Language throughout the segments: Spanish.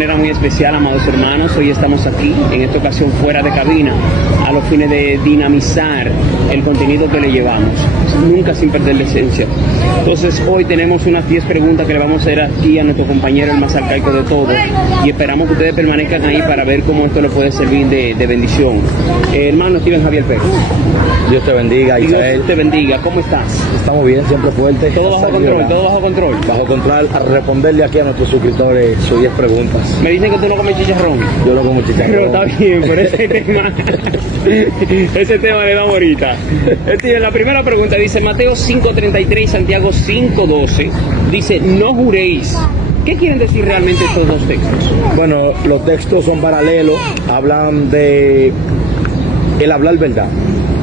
Era muy especial, amados hermanos. Hoy estamos aquí, en esta ocasión fuera de cabina, a los fines de dinamizar el contenido que le llevamos, nunca sin perder la esencia. Entonces hoy tenemos unas 10 preguntas que le vamos a hacer aquí a nuestro compañero, el más arcaico de todos, y esperamos que ustedes permanezcan ahí para ver cómo esto le puede servir de bendición. Hermano Steven Javier Pérez. Dios te bendiga, Israel. Dios te bendiga. ¿Cómo estás? Estamos bien, siempre fuerte. Todo bajo control, todo bajo control. Bajo control, a responderle aquí a nuestros suscriptores sus 10 preguntas. Me dicen que tú no comes chicharrón. Yo no como chicharrón. Pero está bien, por ese tema le damos ahorita. La primera pregunta dice Mateo 5:33, Santiago 5:12. Dice, no juréis. ¿Qué quieren decir realmente estos dos textos? Bueno, los textos son paralelos, hablan de el hablar verdad.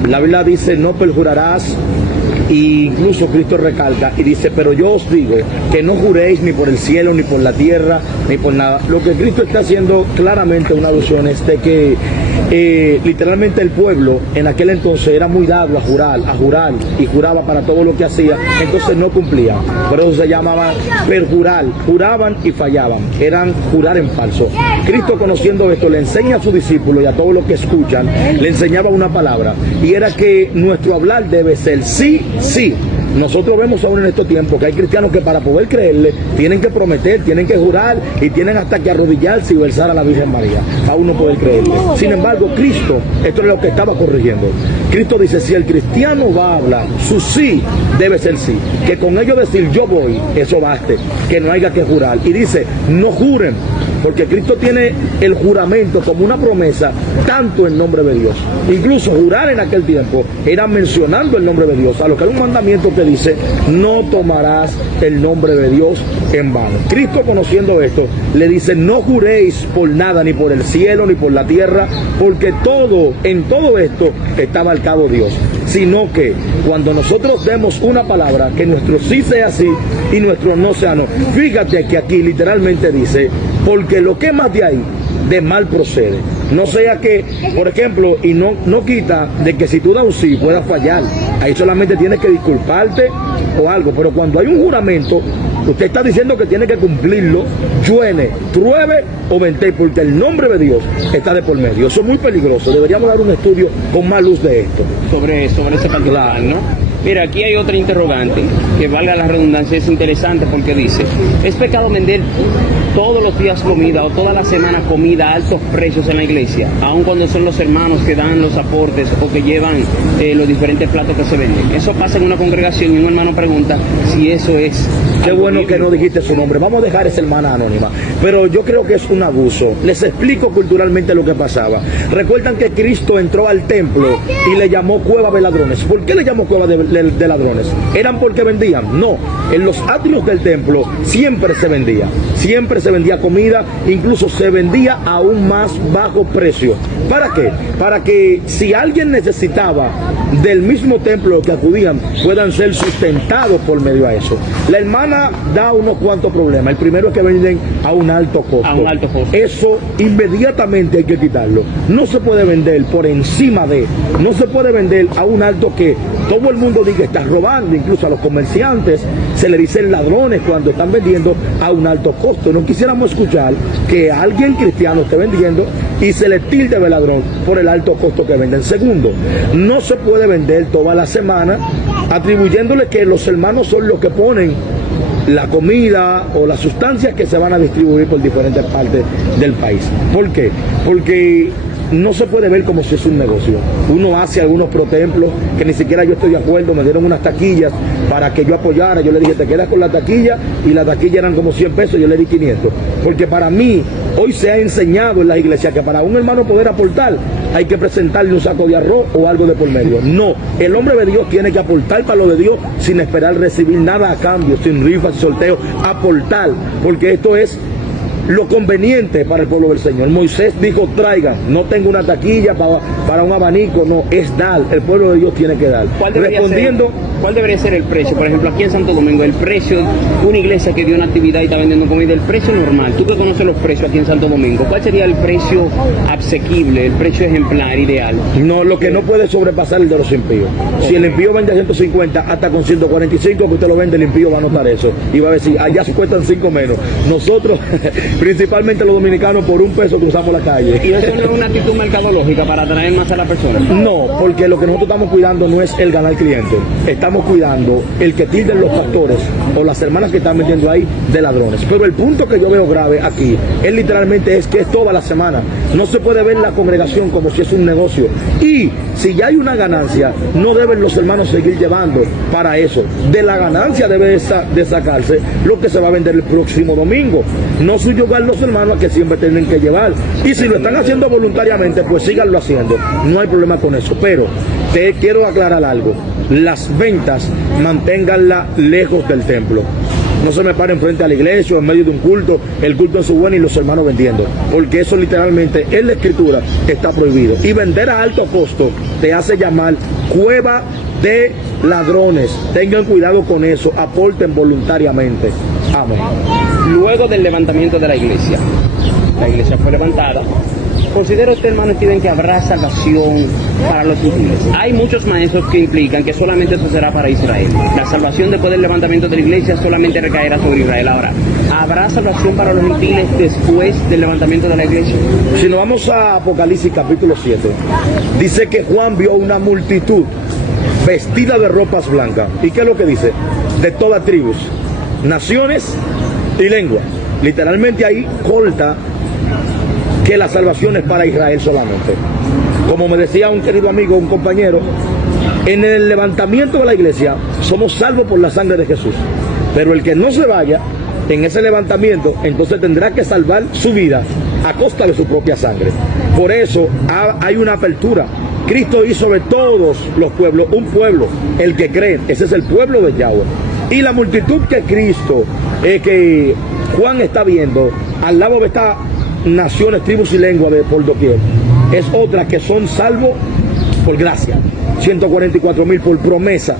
La Biblia dice, no perjurarás, e incluso Cristo recalca y dice, pero yo os digo que no juréis ni por el cielo, ni por la tierra, ni por nada. Lo que Cristo está haciendo claramente una alusión es de que literalmente el pueblo en aquel entonces era muy dado a jurar, y juraba para todo lo que hacía, entonces no cumplían. Por eso se llamaba perjurar, juraban y fallaban, eran jurar en falso. Cristo, conociendo esto, le enseña a sus discípulos y a todos los que escuchan, le enseñaba una palabra, y era que nuestro hablar debe ser sí, sí. Nosotros vemos ahora en estos tiempos que hay cristianos que para poder creerle tienen que prometer, tienen que jurar y tienen hasta que arrodillarse y besar a la Virgen María para uno poder creerle. Sin embargo, Cristo, esto es lo que estaba corrigiendo. Cristo dice, si el cristiano va a hablar, su sí debe ser sí. Que con ello decir yo voy, eso baste. Que no haya que jurar. Y dice, no juren. Porque Cristo tiene el juramento como una promesa, tanto en nombre de Dios. Incluso jurar en aquel tiempo era mencionando el nombre de Dios, a lo que hay un mandamiento que dice, no tomarás el nombre de Dios en vano. Cristo, conociendo esto, le dice, no juréis por nada, ni por el cielo, ni por la tierra, porque todo, en todo esto, está marcado Dios. Sino que cuando nosotros demos una palabra, que nuestro sí sea sí y nuestro no sea no. Fíjate que aquí literalmente dice, porque lo que más de ahí, de mal procede. No sea que, por ejemplo, y no quita de que si tú das un sí puedas fallar. Ahí solamente tienes que disculparte o algo. Pero cuando hay un juramento, usted está diciendo que tiene que cumplirlo, llueve, trueve o vente, porque el nombre de Dios está de por medio. Eso es muy peligroso. Deberíamos dar un estudio con más luz de esto. Sobre ese particular, ¿no? Mira, aquí hay otra interrogante, que valga la redundancia, es interesante porque dice, ¿es pecado vender todos los días comida o toda la semana comida a altos precios en la iglesia, aun cuando son los hermanos que dan los aportes o que llevan los diferentes platos que se venden? Eso pasa en una congregación y un hermano pregunta si eso es... Qué bueno que no dijiste su nombre. Vamos a dejar esa hermana anónima. Pero yo creo que es un abuso. Les explico culturalmente lo que pasaba. Recuerdan que Cristo entró al templo y le llamó cueva de ladrones. ¿Por qué le llamó cueva de ladrones? ¿Eran porque vendían? No. En los atrios del templo siempre se vendía. Siempre se vendía comida, incluso se vendía a un más bajo precio. ¿Para qué? Para que si alguien necesitaba del mismo templo que acudían, puedan ser sustentados por medio a eso. La hermana da unos cuantos problemas. El primero es que venden a un alto costo. A un alto costo. Eso inmediatamente hay que quitarlo. No se puede vender por encima de, no se puede vender a un alto que todo el mundo diga está robando, incluso a los comerciantes se le dicen ladrones cuando están vendiendo a un alto costo. No quisiéramos escuchar que alguien cristiano esté vendiendo y se le tilde de ladrón por el alto costo que venden. Segundo, no se puede vender toda la semana atribuyéndole que los hermanos son los que ponen la comida o las sustancias que se van a distribuir por diferentes partes del país. ¿Por qué? Porque no se puede ver como si es un negocio. Uno hace algunos protemplos que ni siquiera yo estoy de acuerdo. Me dieron unas taquillas para que yo apoyara. Yo le dije, te quedas con la taquilla, y la taquilla eran como 100 pesos, yo le di 500. Porque para mí, hoy se ha enseñado en las iglesias que para un hermano poder aportar, hay que presentarle un saco de arroz o algo de por medio. No, el hombre de Dios tiene que aportar para lo de Dios sin esperar recibir nada a cambio, sin rifas y sorteos, aportar, porque esto es lo conveniente para el pueblo del Señor. Moisés dijo, traigan, no tengo una taquilla para un abanico, no, es dar, el pueblo de Dios tiene que dar. ¿Cuál debería ser el precio? Por ejemplo, aquí en Santo Domingo, el precio, una iglesia que dio una actividad y está vendiendo comida, el precio normal, tú que conoces los precios aquí en Santo Domingo, ¿cuál sería el precio asequible, el precio ejemplar, ideal? No, lo que no puede sobrepasar el de los impíos. Si el impío vende a 150, hasta con 145 que usted lo vende, el impío va a notar eso y va a decir, allá se cuestan 5 menos. Nosotros principalmente los dominicanos, por $1 cruzamos la calle. ¿Y eso no es una actitud mercadológica para atraer más a la persona? No, porque lo que nosotros estamos cuidando no es el ganar cliente, estamos cuidando el que tilden los pastores o las hermanas que están vendiendo ahí de ladrones. Pero el punto que yo veo grave aquí es literalmente es que es toda la semana. No se puede ver la congregación como si es un negocio. Y si ya hay una ganancia, no deben los hermanos seguir llevando para eso. De la ganancia debe de sacarse lo que se va a vender el próximo domingo. No subyugar los hermanos a que siempre tienen que llevar. Y si lo están haciendo voluntariamente, pues síganlo haciendo. No hay problema con eso. Pero te quiero aclarar algo. Las ventas, manténganla lejos del templo. No se me paren frente a la iglesia o en medio de un culto, el culto en su buena y los hermanos vendiendo. Porque eso literalmente en la escritura está prohibido. Y vender a alto costo te hace llamar cueva de ladrones. Tengan cuidado con eso, aporten voluntariamente. Amén. Luego del levantamiento de la iglesia fue levantada. ¿Considera usted, hermano Steven, que habrá salvación para los gentiles? Hay muchos maestros que implican que solamente eso será para Israel. La salvación después del levantamiento de la iglesia solamente recaerá sobre Israel. Ahora, ¿habrá salvación para los gentiles después del levantamiento de la iglesia? Si nos vamos a Apocalipsis capítulo 7, dice que Juan vio una multitud vestida de ropas blancas. ¿Y qué es lo que dice? De todas tribus, naciones y lengua. Literalmente ahí corta que la salvación es para Israel solamente. Como me decía un querido amigo, un compañero, en el levantamiento de la iglesia somos salvos por la sangre de Jesús. Pero el que no se vaya en ese levantamiento, entonces tendrá que salvar su vida a costa de su propia sangre. Por eso hay una apertura. Cristo hizo de todos los pueblos un pueblo, el que cree. Ese es el pueblo de Yahweh. Y la multitud que Cristo, que Juan está viendo, al lado de esta naciones, tribus y lenguas de por doquier, es otra que son salvos por gracia, 144,000 por promesa,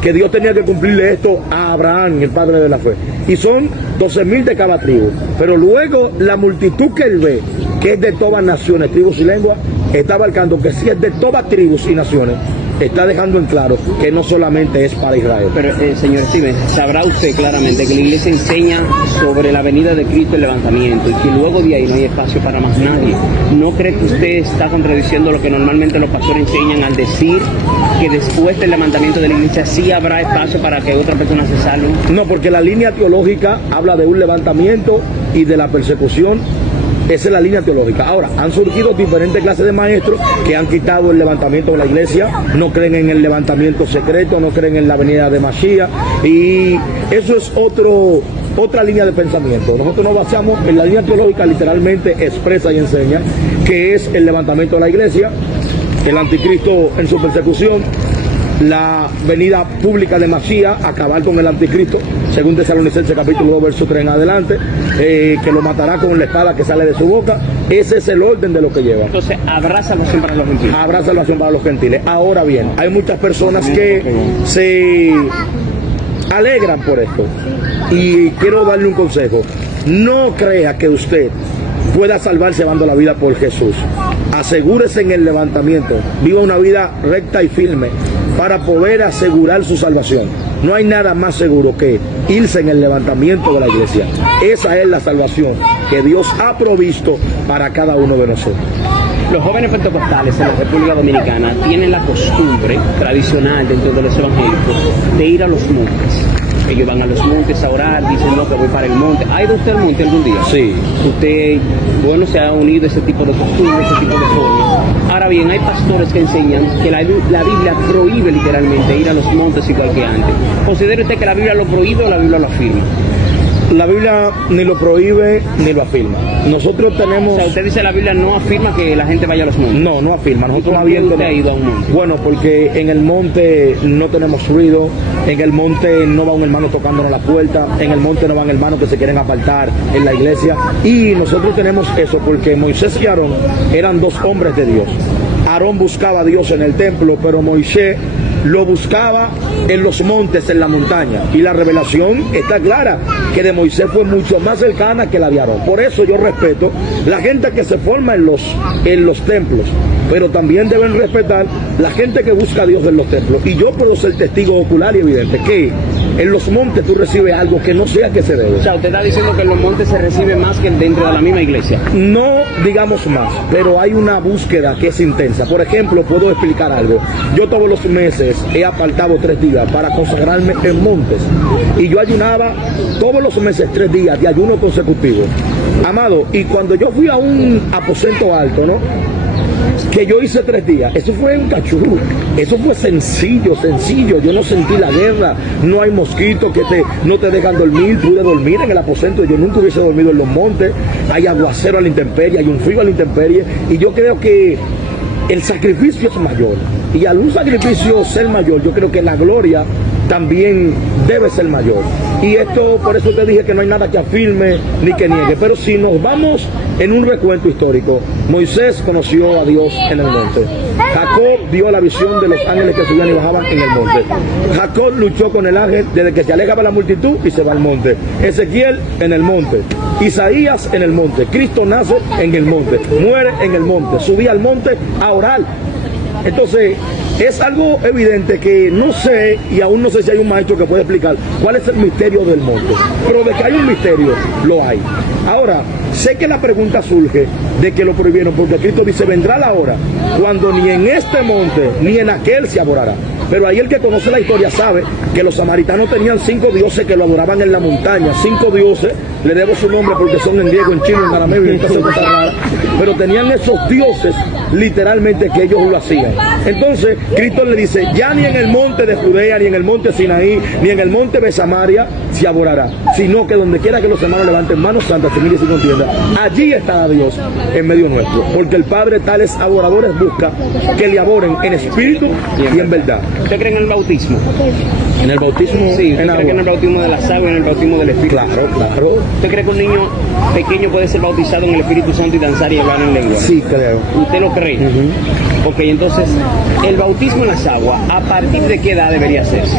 que Dios tenía que cumplirle esto a Abraham, el padre de la fe, y son 12,000 de cada tribu. Pero luego la multitud que él ve, que es de todas naciones, tribus y lenguas, está abarcando que si es de todas tribus y naciones, está dejando en claro que no solamente es para Israel. Pero, señor Steven, sabrá usted claramente que la iglesia enseña sobre la venida de Cristo, el levantamiento, y que luego de ahí no hay espacio para más nadie. ¿No cree que usted está contradiciendo lo que normalmente los pastores enseñan al decir que después del levantamiento de la iglesia sí habrá espacio para que otras personas se salven? No, porque la línea teológica habla de un levantamiento y de la persecución. Esa es la línea teológica. Ahora, han surgido diferentes clases de maestros que han quitado el levantamiento de la iglesia, no creen en el levantamiento secreto, no creen en la venida de Mashiach, y eso es otra línea de pensamiento. Nosotros nos basamos en la línea teológica, literalmente expresa y enseña que es el levantamiento de la iglesia, el anticristo en su persecución, la venida pública de Mashiach, acabar con el anticristo, según Tesalonicenses capítulo 2, verso 3 en adelante, que lo matará con la espada que sale de su boca. Ese es el orden de lo que lleva. Entonces, ¿habrá salvación para los gentiles? Habrá salvación para los gentiles. Ahora bien, hay muchas personas que se alegran por esto. Y quiero darle un consejo. No crea que usted pueda salvarse llevando la vida por Jesús. Asegúrese en el levantamiento. Viva una vida recta y firme para poder asegurar su salvación. No hay nada más seguro que irse en el levantamiento de la iglesia. Esa es la salvación que Dios ha provisto para cada uno de nosotros. Los jóvenes pentecostales en la República Dominicana tienen la costumbre tradicional dentro de los evangélicos de ir a los montes. Ellos van a los montes a orar, dicen, no, que voy para el monte. ¿Ha ido usted al monte algún día? Sí. Usted, bueno, se ha unido a ese tipo de costumbres, ese tipo de formas. Ahora bien, hay pastores que enseñan que la Biblia prohíbe literalmente ir a los montes igual que antes. ¿Considera usted que la Biblia lo prohíbe o la Biblia lo afirma? La Biblia ni lo prohíbe ni lo afirma. Nosotros tenemos... O sea, usted dice la Biblia no afirma que la gente vaya a los montes. No, no afirma. Nosotros ¿Por qué usted ha ido a un monte? Bueno, porque en el monte no tenemos ruido, en el monte no va un hermano tocándonos la puerta, en el monte no van hermanos que se quieren apartar en la iglesia. Y nosotros tenemos eso porque Moisés y Aarón eran dos hombres de Dios. Aarón buscaba a Dios en el templo, pero Moisés lo buscaba en los montes, en la montaña. Y la revelación está clara, que de Moisés fue mucho más cercana que la de Aarón. Por eso yo respeto la gente que se forma en los templos, pero también deben respetar la gente que busca a Dios en los templos, y yo puedo ser testigo ocular y evidente, que en los montes tú recibes algo que no sea que se debe. O sea, usted está diciendo que en los montes se recibe más que dentro de la misma iglesia. No digamos más, pero hay una búsqueda que es intensa. Por ejemplo, puedo explicar algo. Yo todos los meses he apartado 3 días para consagrarme en montes. Y yo ayunaba todos los meses 3 días de ayuno consecutivo. Amado, y cuando yo fui a un aposento alto, ¿no?, que yo hice 3 días, eso fue un cachurú, eso fue sencillo, yo no sentí la guerra, no hay mosquitos que no te dejan dormir, pude dormir en el aposento, yo nunca hubiese dormido en los montes, hay aguacero a la intemperie, hay un frío a la intemperie, y yo creo que el sacrificio es mayor, y al un sacrificio ser mayor, yo creo que la gloria también debe ser mayor. Y esto, por eso te dije que no hay nada que afirme ni que niegue. Pero si nos vamos en un recuento histórico, Moisés conoció a Dios en el monte. Jacob vio la visión de los ángeles que subían y bajaban en el monte. Jacob luchó con el ángel desde que se alejaba la multitud y se va al monte. Ezequiel en el monte. Isaías en el monte. Cristo nace en el monte. Muere en el monte. Subía al monte a orar. Entonces, es algo evidente que no sé, y aún no sé si hay un maestro que pueda explicar cuál es el misterio del monte, pero de que hay un misterio, lo hay. Ahora, sé que la pregunta surge de que lo prohibieron, porque Cristo dice, vendrá la hora cuando ni en este monte ni en aquel se adorará. Pero ahí el que conoce la historia sabe que los samaritanos tenían 5 dioses que lo adoraban en la montaña. 5 dioses, le debo su nombre porque son en griego, en chino, en arameo y en cosas raras. Pero tenían esos dioses literalmente que ellos lo hacían. Entonces Cristo le dice, ya ni en el monte de Judea, ni en el monte Sinaí, ni en el monte de Samaria se adorará, sino que donde quiera que los hermanos levanten manos santas, se mire y se contienda, allí estará Dios en medio nuestro, porque el Padre tales adoradores busca que le adoren en espíritu y en verdad. ¿Usted cree en el bautismo? En el bautismo, sí, ¿usted cree que en el bautismo de la sangre, en el bautismo del Espíritu? Claro, claro. ¿Usted cree que un niño pequeño puede ser bautizado en el Espíritu Santo y danzar y hablar en lengua? Sí, creo. ¿Usted lo cree? Ok, entonces, el bautismo en las aguas, ¿a partir de qué edad debería hacerse?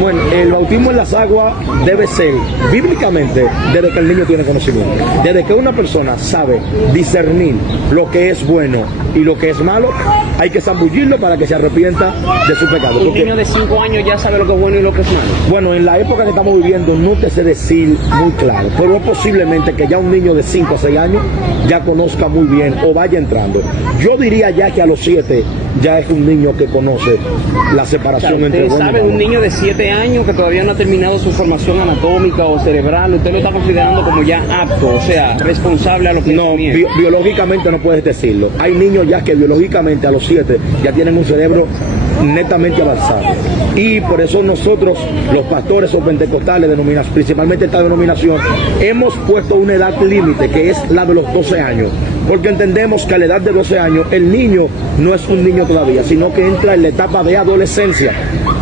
Bueno, el bautismo en las aguas debe ser, bíblicamente, desde que el niño tiene conocimiento. Desde que una persona sabe discernir lo que es bueno y lo que es malo, hay que zambullirlo para que se arrepienta de su pecado. ¿Un niño de 5 años ya sabe lo que es bueno y lo que es malo? Bueno, en la época que estamos viviendo no te sé decir muy claro, pero es posiblemente que ya un niño de 5 a 6 años ya conozca muy bien o vaya entrando. Yo diría ya que a los 7 ya es un niño que conoce la separación, o sea, entre bueno y malo. ¿Sabe un niño de 7 años que todavía no ha terminado su formación anatómica o cerebral? ¿Usted lo está considerando como ya apto, o sea, responsable a lo que no, biológicamente no puedes decirlo. Hay niños ya que biológicamente a los 7 ya tienen un cerebro netamente avanzado. Y por eso nosotros, los pastores o pentecostales, principalmente esta denominación, hemos puesto una edad límite que es la de los 12 años. Porque entendemos que a la edad de 12 años el niño no es un niño todavía, sino que entra en la etapa de adolescencia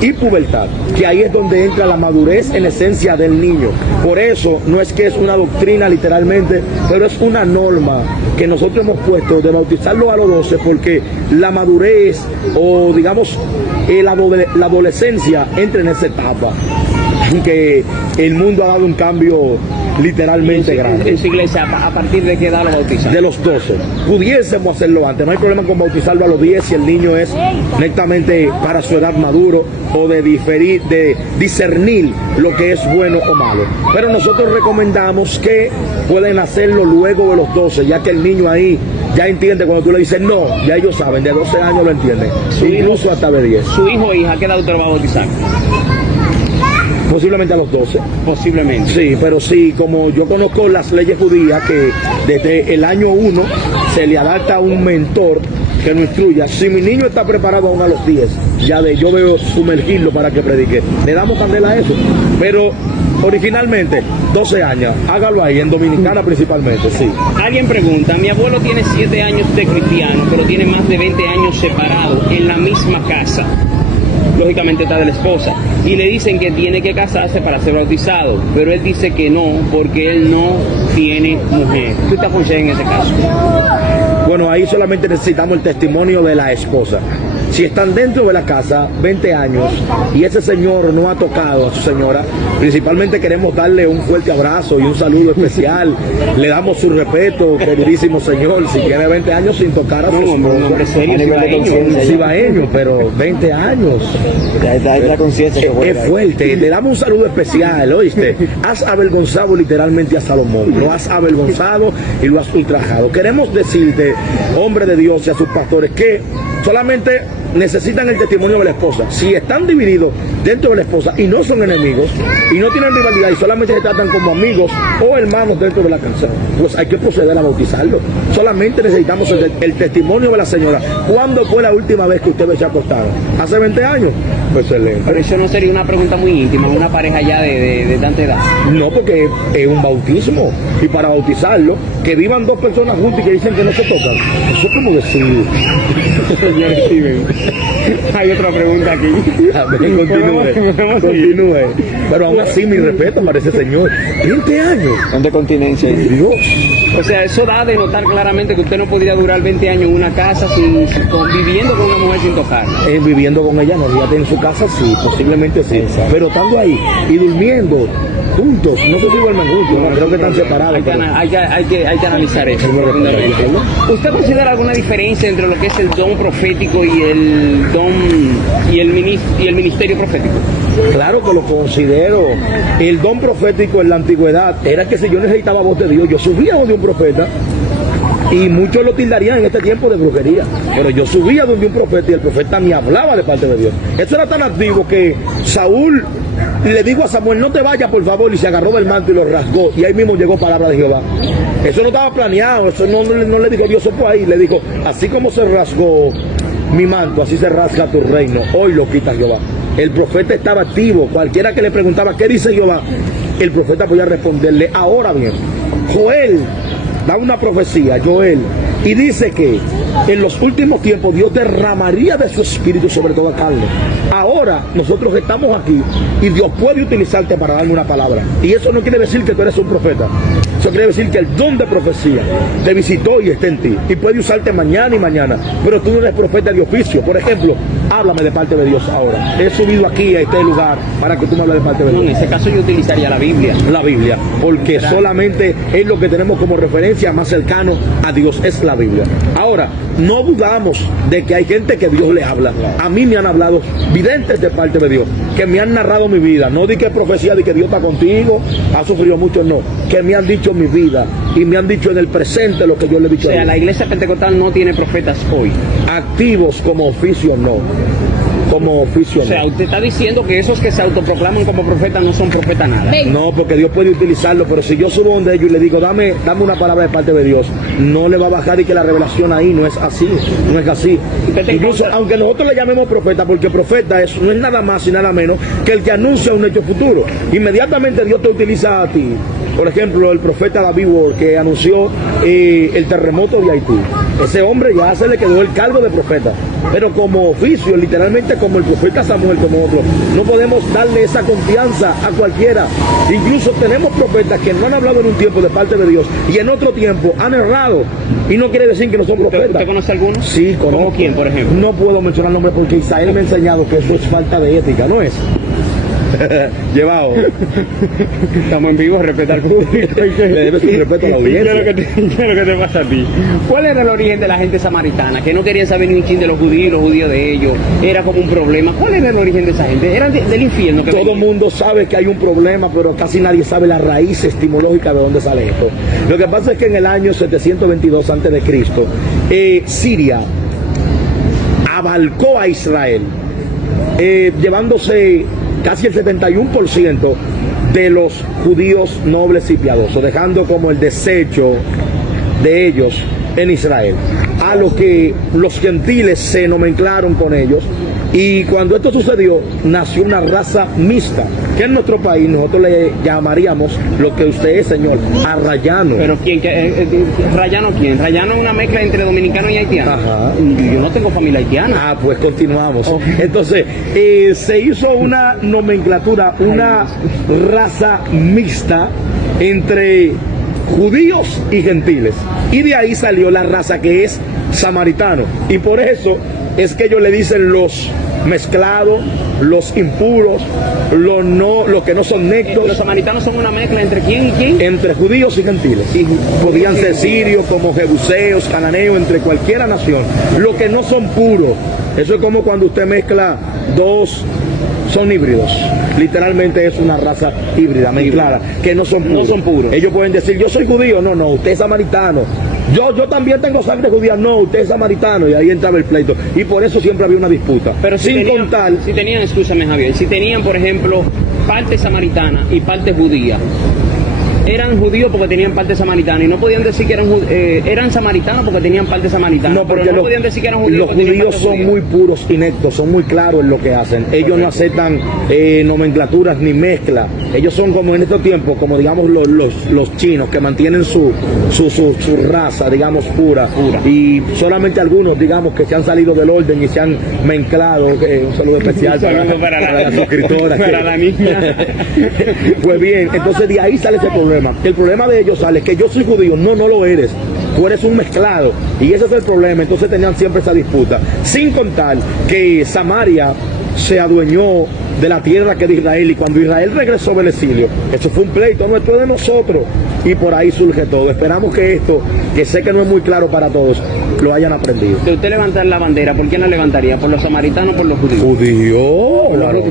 y pubertad, que ahí es donde entra la madurez en esencia del niño. Por eso no es que es una doctrina literalmente, pero es una norma que nosotros hemos puesto de bautizarlo a los 12, porque la madurez o digamos la adolescencia entra en esa etapa que el mundo ha dado un cambio literalmente grande. En su iglesia, ¿a partir de qué edad lo bautizan? De los 12. Pudiésemos hacerlo antes, no hay problema con bautizarlo a los 10 si el niño es netamente para su edad maduro o de discernir lo que es bueno o malo. Pero nosotros recomendamos que pueden hacerlo luego de los 12, ya que el niño ahí ya entiende cuando tú le dices no, ya ellos saben, de 12 años lo entienden, incluso hasta de 10. ¿Su hijo o hija qué edad usted lo va a bautizar? Posiblemente a los 12. Posiblemente. Sí, pero sí, como yo conozco las leyes judías, que desde el año 1 se le adapta a un mentor que lo instruya. Si mi niño está preparado aún a los 10, yo veo sumergirlo para que predique. Le damos candela a eso. Pero originalmente, 12 años, hágalo ahí, en Dominicana principalmente, sí. Alguien pregunta, mi abuelo tiene 7 años de cristiano, pero tiene más de 20 años separado en la misma casa. Lógicamente está de la esposa, y le dicen que tiene que casarse para ser bautizado, pero él dice que no, porque él no tiene mujer. ¿Qué te aconseja en ese caso? Bueno, ahí solamente necesitamos el testimonio de la esposa. Si están dentro de la casa 20 años y ese señor no ha tocado a su señora, principalmente queremos darle un fuerte abrazo y un saludo especial. Le damos su respeto, queridísimo señor. Si tiene 20 años sin tocar a su esposa, un hombre serio, cibaeño, pero 20 años. Ya está la conciencia. Es fuerte. Le damos un saludo especial, ¿oíste? Has avergonzado literalmente a Salomón. Lo has avergonzado y lo has ultrajado. Queremos decirte, hombre de Dios y a sus pastores, que solamente necesitan el testimonio de la esposa. Si están divididos dentro de la esposa y no son enemigos y no tienen rivalidad y solamente se tratan como amigos o hermanos dentro de la casa, pues hay que proceder a bautizarlo. Solamente necesitamos el testimonio de la señora. ¿Cuándo fue la última vez que usted se acostado? ¿Hace 20 años? Pues excelente. Pero eso no sería una pregunta muy íntima, una pareja ya de tanta edad. No, porque es un bautismo. Y para bautizarlo, que vivan dos personas juntas y que dicen que no se tocan. Eso es como decir. Señor Steven, hay otra pregunta aquí. Continúe. Pero aún así, mi respeto para ese señor. 20 años. ¿Dónde continencia? Dios. O sea, eso da de notar claramente que usted no podría durar 20 años en una casa viviendo con una mujer sin tocarla. Viviendo con ella, no, fíjate, en su casa sí, posiblemente sí. Exacto. Pero estando ahí y durmiendo juntos, no sé si duermen juntos, no, creo que están separados. Hay que analizar eso. Correcto. ¿Usted considera alguna diferencia entre lo que es el don profético y el ministerio profético? Claro que lo considero. El don profético en la antigüedad era que si yo necesitaba voz de Dios, yo subía voz de un profeta. Y muchos lo tildarían en este tiempo de brujería. Pero yo subía donde un profeta y el profeta me hablaba de parte de Dios. Eso era tan activo que Saúl le dijo a Samuel, no te vayas por favor, y se agarró del manto y lo rasgó. Y ahí mismo llegó palabra de Jehová. Eso no estaba planeado, eso no le dijo Dios, eso fue ahí. Le dijo, así como se rasgó mi manto, así se rasga tu reino. Hoy lo quita Jehová. El profeta estaba activo. Cualquiera que le preguntaba, ¿qué dice Jehová? El profeta podía responderle. Ahora bien, Joel da una profecía, Joel, y dice que en los últimos tiempos Dios derramaría de su espíritu sobre toda carne. Ahora nosotros estamos aquí y Dios puede utilizarte para darme una palabra. Y eso no quiere decir que tú eres un profeta. Eso quiere decir que el don de profecía te visitó y está en ti. Y puede usarte mañana y mañana. Pero tú no eres profeta de oficio. Por ejemplo, háblame de parte de Dios ahora. He subido aquí a este lugar para que tú me hables de parte de Dios. No, en ese caso yo utilizaría la Biblia. La Biblia, porque Claro. Solamente es lo que tenemos como referencia más cercano a Dios, es la Biblia. Ahora, no dudamos de que hay gente que Dios le habla. A mí me han hablado videntes de parte de Dios, que me han narrado mi vida. No di que profecía, de que Dios está contigo, ha sufrido mucho, no. Que me han dicho mi vida y me han dicho en el presente lo que yo le he dicho O a sea, Dios. la iglesia pentecostal no tiene profetas hoy. Activos como oficio, no. Como oficio, O sea, no. usted está diciendo que esos que se autoproclaman como profetas no son profetas nada. No, porque Dios puede utilizarlo, pero si yo subo donde ellos y le digo, dame una palabra de parte de Dios, no le va a bajar y que la revelación ahí no es así, no es así. Incluso, aunque nosotros le llamemos profeta, porque profeta no es nada más y nada menos que el que anuncia un hecho futuro. Inmediatamente Dios te utiliza a ti. Por ejemplo, el profeta David Ward, que anunció el terremoto de Haití. Ese hombre ya se le quedó el cargo de profeta. Pero como oficio, literalmente como el profeta Samuel, como otro, no podemos darle esa confianza a cualquiera. Incluso tenemos profetas que no han hablado en un tiempo de parte de Dios y en otro tiempo han errado. Y no quiere decir que no son profetas. ¿Usted conoce algunos? Sí, conozco. ¿Cómo quién, por ejemplo? No puedo mencionar nombres porque Isaías me ha enseñado que eso es falta de ética, ¿no es? Llevado. Estamos en vivo, respetar al público. Le debes un respeto a la audiencia. ¿Qué es lo que te pasa a ti? ¿Cuál era el origen de la gente samaritana? Que no querían saber ni un chin de los judíos de ellos. Era como un problema. ¿Cuál era el origen de esa gente? Eran del infierno que Todo el venían. mundo sabe que hay un problema, pero casi nadie sabe la raíz etimológica de dónde sale esto. Lo que pasa es que en el año 722 a.C., Siria abalcó a Israel, llevándose casi el 71% de los judíos nobles y piadosos, dejando como el desecho de ellos en Israel, a lo que los gentiles se nomenclaron con ellos. Y cuando esto sucedió, nació una raza mixta, que en nuestro país nosotros le llamaríamos lo que usted es, señor, arrayano. ¿Pero quién? ¿Rayano quién? ¿Rayano es una mezcla entre dominicano y haitiano? Ajá. Yo no tengo familia haitiana. Ah, pues continuamos. Ok. Entonces, se hizo una nomenclatura, una raza mixta entre judíos y gentiles. Y de ahí salió la raza que es samaritano. Y por eso es que ellos le dicen los mezclados, los impuros, los que no son Los nectos, samaritanos son una mezcla entre quién y quién. entre judíos y gentiles. Podían ser sirios, como jebuseos, cananeos, entre cualquiera nación. Los que no son puros, eso es como cuando usted mezcla dos, son híbridos. Literalmente es una raza híbrida, mezclada, que no son puros. No son puros. Ellos pueden decir, yo soy judío, no, usted es samaritano. Yo también tengo sangre judía, no, usted es samaritano, y ahí entraba el pleito. Y por eso siempre había una disputa. Pero sin contar, si tenían, escúchame Javier, si tenían, por ejemplo, parte samaritana y parte judía, eran judíos porque tenían parte samaritana y no podían decir que eran samaritanos porque tenían parte samaritana. no, porque pero no podían decir que eran judíos los porque tenían judíos parte son judía. muy puros y nectos, son muy claros en lo que hacen. Ellos no aceptan nomenclaturas ni mezcla. Ellos son como en estos tiempos, como digamos los chinos, que mantienen su raza, digamos, pura. Y solamente algunos, digamos, que se han salido del orden y se han mezclado. Un saludo especial Un saludo para la suscriptora. para la niña. Pues bien, entonces de ahí sale ese problema. El problema de ellos sale que yo soy judío, no lo eres. Tú eres un mezclado. Y ese es el problema. Entonces tenían siempre esa disputa. Sin contar que Samaria se adueñó de la tierra que es de Israel, y cuando Israel regresó del exilio, eso fue un pleito, no, esto es de nosotros, y por ahí surge todo. Esperamos que esto, que sé que no es muy claro para todos, lo hayan aprendido. Si usted levantar la bandera, ¿por quién la levantaría? ¿Por los samaritanos o por los judíos? Judío, claro.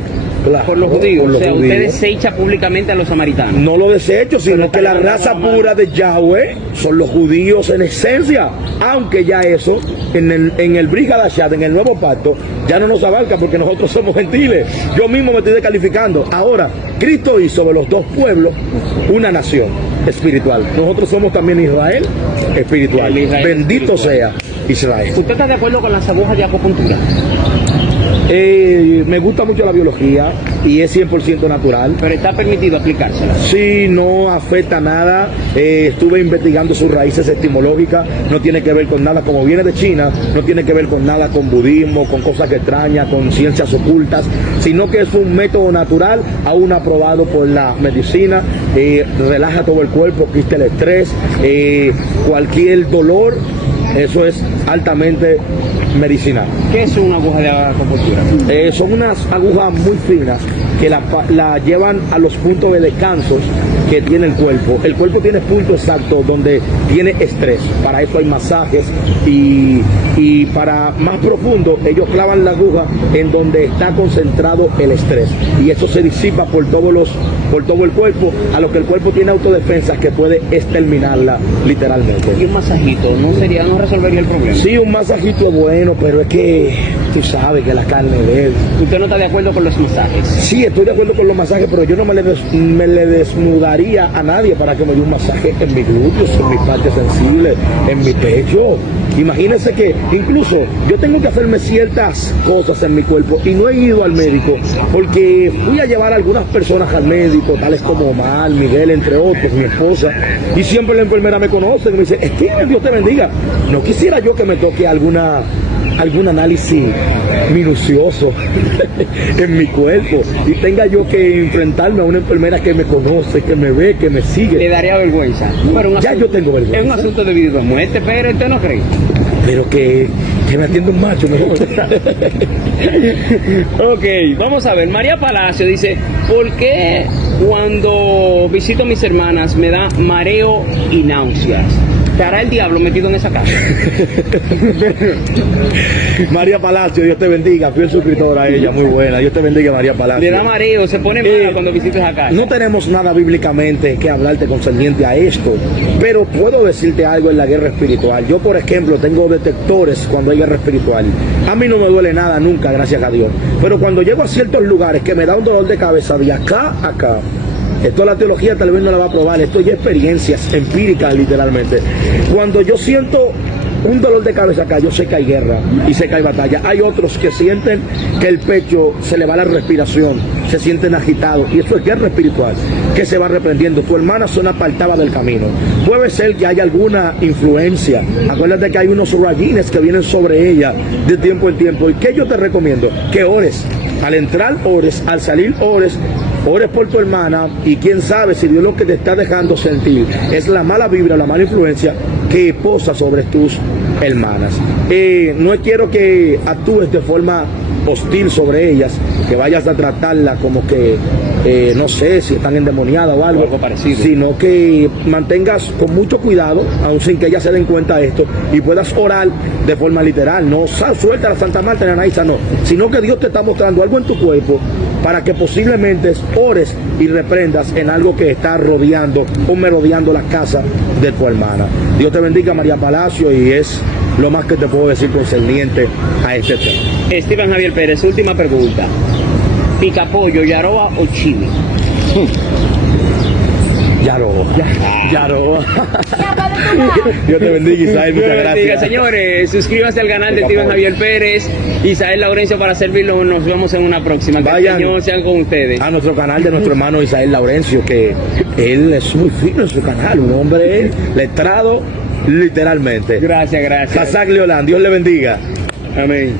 Por los judíos. Por los O sea, judíos. usted desecha públicamente a los samaritanos. No lo desecho, sino Pero que la está raza llamando pura de Yahweh son los judíos en esencia. Aunque ya eso, en el Brit Hadashah, en el nuevo pacto, ya no nos abarca porque nosotros somos gentiles. Yo mismo me estoy descalificando. Ahora, Cristo hizo de los dos pueblos una nación espiritual. Nosotros somos también Israel espiritual. El Israel Bendito espiritual. sea Israel. ¿Usted está de acuerdo con las agujas de acupuntura? Me gusta mucho la biología y es 100% natural. Pero está permitido aplicársela. Sí, no afecta nada. Estuve investigando sus raíces etimológicas. No tiene que ver con nada, como viene de China, no tiene que ver con nada con budismo, con cosas extrañas, con ciencias ocultas, sino que es un método natural, aún aprobado por la medicina. Relaja todo el cuerpo, quita el estrés, cualquier dolor. Eso es altamente medicinal. ¿Qué es una aguja de acupuntura? Son unas agujas muy finas que la llevan a los puntos de descanso que tiene el cuerpo. El cuerpo tiene puntos exactos donde tiene estrés. Para eso hay masajes y para más profundo ellos clavan la aguja en donde está concentrado el estrés. Y eso se disipa por todo el cuerpo, a lo que el cuerpo tiene autodefensas que puede exterminarla literalmente. Y un masajito, ¿no resolvería el problema? Sí, un masajito es bueno, pero es que tú sabes que la carne de él. ¿Usted no está de acuerdo con los masajes? Sí, estoy de acuerdo con los masajes, pero yo no me le desnudaría a nadie para que me dé un masaje en mis glúteos, en mis partes sensibles, en mi pecho. Imagínense que incluso yo tengo que hacerme ciertas cosas en mi cuerpo y no he ido al médico porque fui a llevar a algunas personas al médico, tales como Omar, Miguel, entre otros, mi esposa, y siempre la enfermera me conoce y me dice, Steven, Dios te bendiga. No quisiera yo que me toque algún análisis minucioso en mi cuerpo y tenga yo que enfrentarme a una enfermera que me conoce, que me ve, que me sigue. Le daría vergüenza. Pero Ya yo tengo vergüenza. Es un asunto de vida o muerte, pero ¿usted no cree? Pero que me atienda un macho mejor. Ok, vamos a ver. María Palacio dice, ¿por qué cuando visito a mis hermanas me da mareo y náuseas? ¿Te hará el diablo metido en esa casa? María Palacio, Dios te bendiga, fiel suscriptora a ella, muy buena. Dios te bendiga, María Palacio. Le da mareo, se pone mala cuando visitas a casa. No tenemos nada bíblicamente que hablarte concerniente a esto, pero puedo decirte algo en la guerra espiritual. Yo, por ejemplo, tengo detectores cuando hay guerra espiritual. A mí no me duele nada nunca, gracias a Dios. Pero cuando llego a ciertos lugares que me da un dolor de cabeza de acá a acá, esto la teología tal vez no la va a probar, esto ya experiencias empíricas literalmente. Cuando yo siento un dolor de cabeza acá, yo sé que hay guerra y sé que hay batalla. Hay otros que sienten que el pecho se le va la respiración, se sienten agitados, y eso es guerra espiritual que se va reprendiendo. Tu hermana se apartaba del camino. Puede ser que haya alguna influencia. Acuérdate que hay unos rayines que vienen sobre ella de tiempo en tiempo. ¿Y qué yo te recomiendo? Que ores. Al entrar ores, al salir ores, ores por tu hermana y quién sabe si Dios lo que te está dejando sentir es la mala vibra, la mala influencia que posa sobre tus hermanas. No quiero que actúes de forma hostil sobre ellas, que vayas a tratarla como que no sé si están endemoniadas o algo parecido, sino que mantengas con mucho cuidado, aun sin que ellas se den cuenta de esto, y puedas orar de forma literal. No suelta la Santa Marta en Anaísa, no, sino que Dios te está mostrando algo en tu cuerpo para que posiblemente ores y reprendas en algo que está rodeando o merodeando la casa de tu hermana. Dios te bendiga, María Palacio, y es lo más que te puedo decir concerniente a este tema. Steven Javier Pérez, última pregunta. ¿Picapollo, Yaroa o Chimi? Yaroa. Yaroa. Dios te bendiga, Isael, muchas gracias. Señores, suscríbanse al canal de Steven Javier Pérez, Isael Laurencio para servirlo. Nos vemos en una próxima. Que Vayan el Señor sean con ustedes. A nuestro canal de nuestro hermano Isael Laurencio, que él es muy fino en su canal, un hombre letrado literalmente. Gracias. Casag Leolán, Dios le bendiga. Amén.